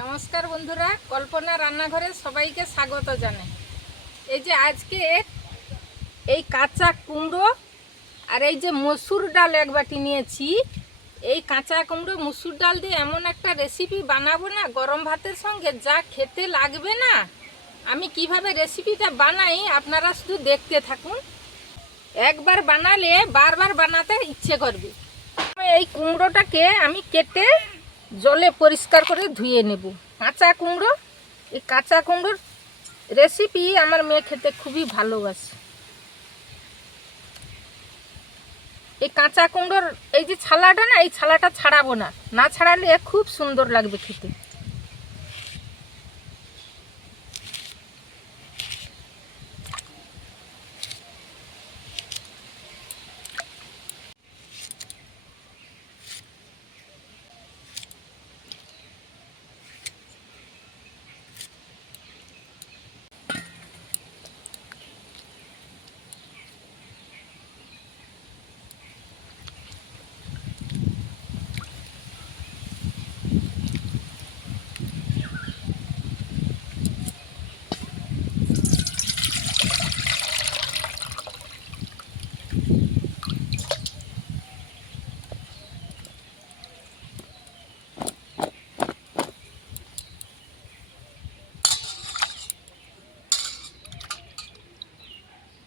নমস্কার বন্ধুরা, কল্পনা রান্নাঘরে সবাইকে স্বাগত জানাই। এই যে আজকে এই কাঁচা কুমড়ো আর এই যে মসুর ডাল এক বাটি নিয়েছি। এই কাঁচা কুমড়ো মসুর ডাল দিয়ে এমন একটা রেসিপি বানাবো না গরম ভাতের সঙ্গে, যা খেতে লাগবে না। আমি কিভাবে রেসিপিটা বানাই আপনারা শুধু দেখতে থাকুন। একবার বানালে বারবার বানাতে ইচ্ছে করবে। এই কুমড়োটাকে আমি কেটে জলে পরিষ্কার করে ধুয়ে নেব। কাঁচা কুমড়ো, এই কাঁচা কুমড়োর রেসিপি আমার মেয়ে খেতে খুবই ভালোবাসে। এই কাঁচা কুমড়োর এই যে ছালাটা না, এই ছালাটা ছাড়াবো না, না ছাড়ালে খুব সুন্দর লাগবে খেতে।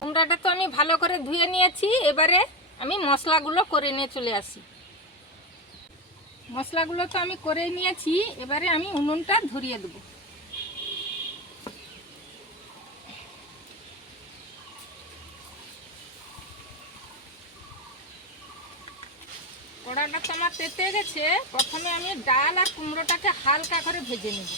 কুমড়াটা তো আমি ভালো করে ধুয়ে নিয়েছি। এবারে আমি মশলাগুলো করে নিয়ে চলে আসি। মশলাগুলো তো আমি করে নিয়েছি, এবারে আমি উনুনটা ধরিয়ে দেবো। কড়াটা তো আমার তেতে গেছে। প্রথমে আমি ডাল আর কুমড়োটাকে হালকা করে ভেজে নেব।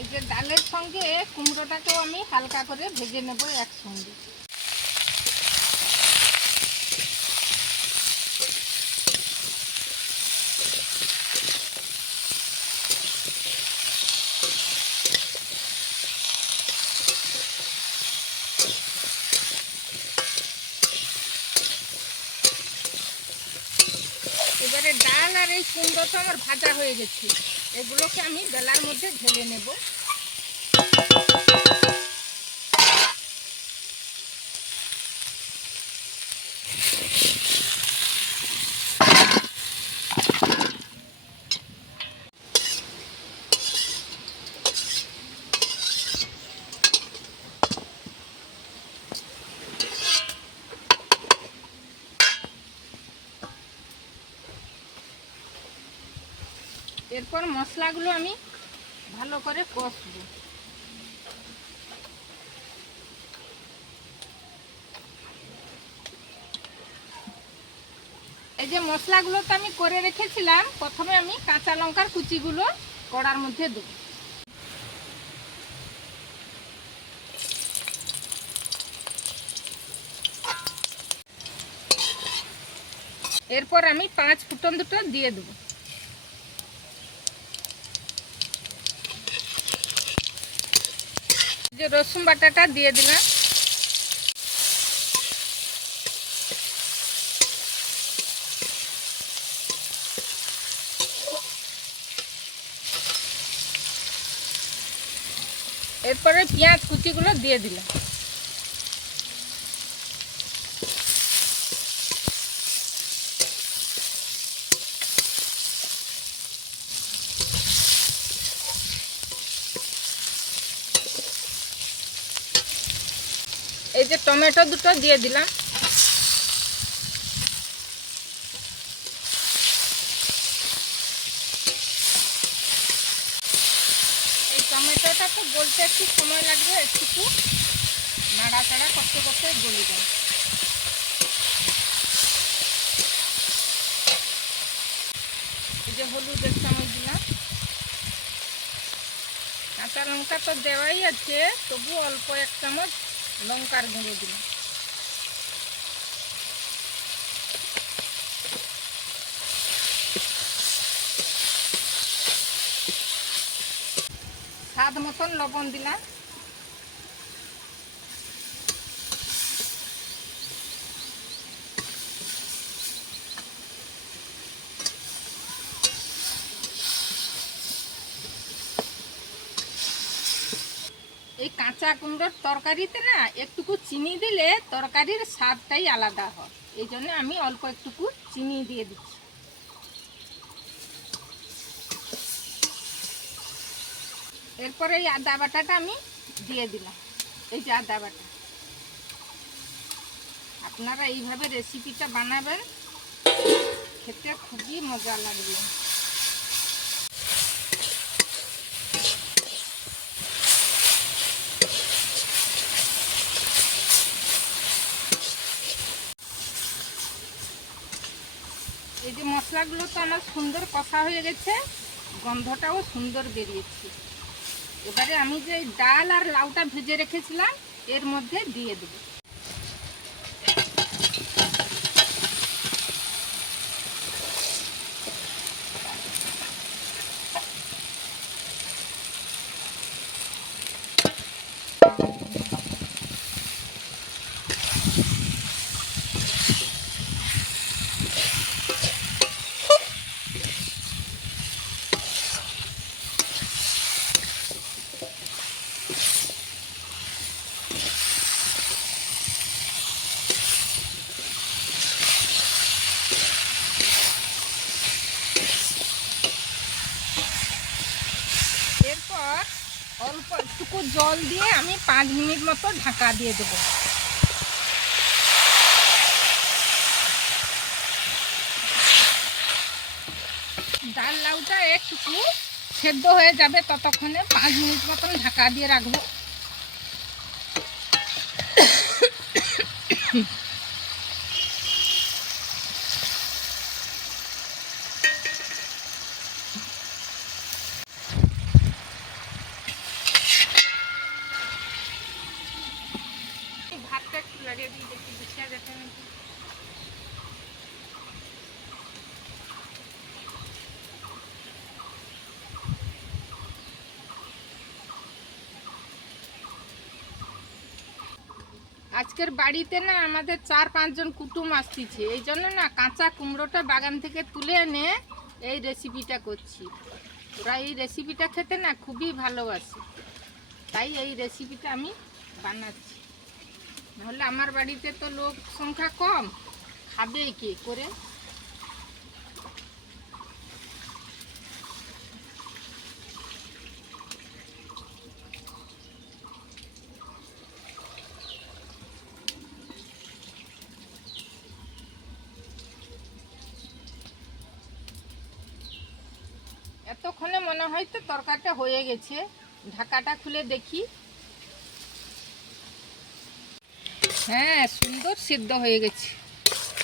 এই যে ডালের সঙ্গে কুমড়োটাকেও আমি হালকা করে ভেজে নেব একসঙ্গে। এবারে ডাল আর এই কুমড়ো তো আমার ভাজা হয়ে গেছে, এগুলোকে আমি বেলার মধ্যে ঢেলে নেব। এরপর মশলাগুলো আমি ভালো করে কষবো। এই যে মশলাগুলো তো আমি করে রেখেছিলাম, প্রথমে আমি কাঁচা লঙ্কার কুচিগুলো কড়ার মধ্যে দেবো। এরপর আমি 5 ফুটন দুটো দিয়ে দেবো। যে রসুন বাটাটা দিয়ে দিলাম। এরপরে পেঁয়াজ কুচিগুলো দিয়ে দিলাম। এই যে টমেটো দুটো দিয়ে দিলাম। এই টমেটোটা তো গলতে একটু সময় লাগবে, একটু নাড়াচাড়া করতে করতে গলে যায়। এই যে হলুদ 1 চামচ দিলাম। কাঁচা লঙ্কা তো দেওয়াই আছে, তবু অল্প 1 চামচ লঙ্কার গুঁড়ো দিলাম। স্বাদ মতন লবণ দিলাম। এই কাঁচা কুমড়োর তরকারিতে না একটুকু চিনি দিলে তরকারির স্বাদটাই আলাদা হয়, এই জন্য আমি অল্প একটুকু চিনি দিয়ে দিচ্ছি। এরপরে এই আদা বাটাটা আমি দিয়ে দিলাম। এই যে আদা বাটা, আপনারা এইভাবে রেসিপিটা বানাবেন, খেতে খুবই মজা লাগবে। এই যে মশলাগুলো তো আমার সুন্দর কষা হয়ে গেছে, গন্ধটাও সুন্দর বেরিয়েছে। এবারে আমি যে ডাল আর লাউটা ভেজে রেখেছিলাম এর মধ্যে দিয়ে দেব। এরপর অল্প একটুকু জল দিয়ে আমি 5 মিনিট মতো ঢাকা দিয়ে দেব। ডাল লাউটা একটু সেদ্ধ হয়ে যাবে, ততক্ষণে 5 মিনিট মতন ঢাকা দিয়ে রাখবো। ভাতটা একটু লাগিয়ে দিই, দেখি গুছিয়ে যেতে নাকি। আজকের বাড়িতে না আমাদের 4-5 জন কুটুম আসতেছে, এই জন্য না কাঁচা কুমড়োটা বাগান থেকে তুলে এনে এই রেসিপিটা করছি। ওরা এই রেসিপিটা খেতে না খুবই ভালোবাসে, তাই এই রেসিপিটা আমি বানাচ্ছি। নাহলে আমার বাড়িতে তো লোক সংখ্যা কম, খাবে কে করে। এতক্ষণে মনে হয় তো তরকারিটা হয়ে গেছে, ঢাকাটা খুলে দেখি। হ্যাঁ, সুন্দর সিদ্ধ হয়ে গেছে,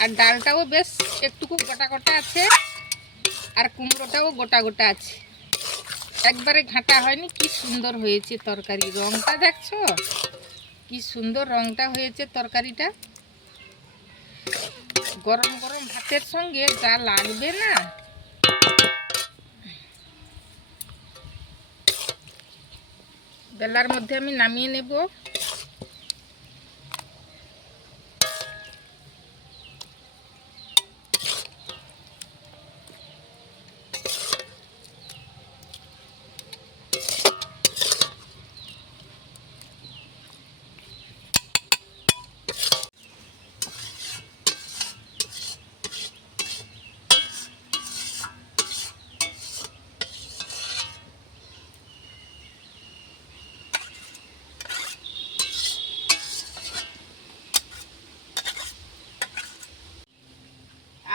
আর ডালটাও বেশ একটুকু গোটা গোটা আছে, আর কুমড়োটাও গোটা গোটা আছে, একবারে ঘাঁটা হয়নি। কি সুন্দর হয়েছে তরকারি, রংটা দেখছো কি সুন্দর রংটা হয়েছে তরকারিটা। গরম গরম ভাতের সঙ্গে যা লাগবে না। বেলার মধ্যে আমি নামিয়ে নেব।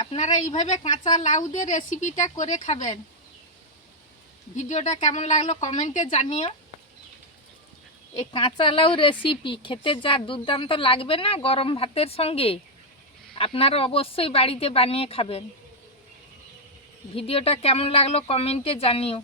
আপনারা এইভাবে কাঁচা লাউ দিয়ে রেসিপিটা করে খাবেন। ভিডিওটা কেমন লাগলো কমেন্টে জানিও। এই কাঁচা লাউ রেসিপি খেতে যা দুর্দান্ত লাগবে না গরম ভাতের সঙ্গে, আপনারা অবশ্যই বাড়িতে বানিয়ে খাবেন। ভিডিওটা কেমন লাগলো কমেন্টে জানিও।